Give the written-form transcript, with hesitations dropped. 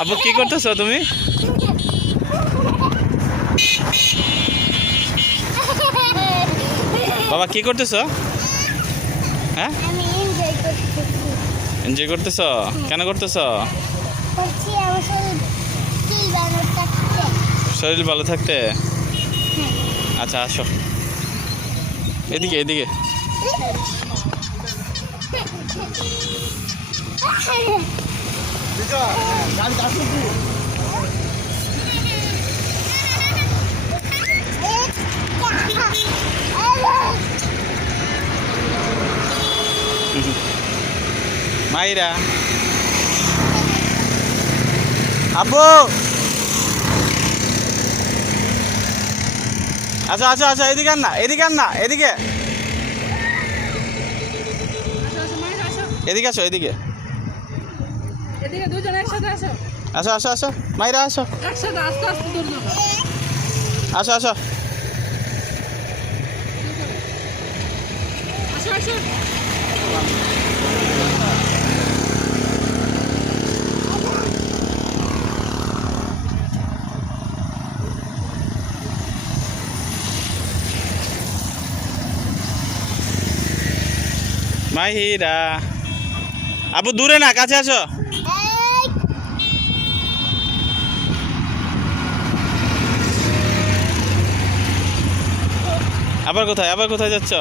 আব্বু কি করতেছো তুমি? বাবা কি করতেছো? হ্যাঁ, এনজয় করতেছো? কেন করতেছো? শরীর ভালো থাকতে। আচ্ছা আসো এদিকে এদিকে। মাইরা আব্বু আচ্ছা আচ্ছা আচ্ছা এদিকে আন না, এদিকে আন না, এদিকে এদিকে আসো, এদিকে এদিকে দুজন একসাথে আসো। আসো আসো আসো মাইরা আসো, একসাথে আস্তে আস্তে দুজন আসো আসো। আসো আসো। মাহিরা আব্বু দূরে না, কাছে আসো। আবার কোথায়, আবার কোথায় যাচ্ছ?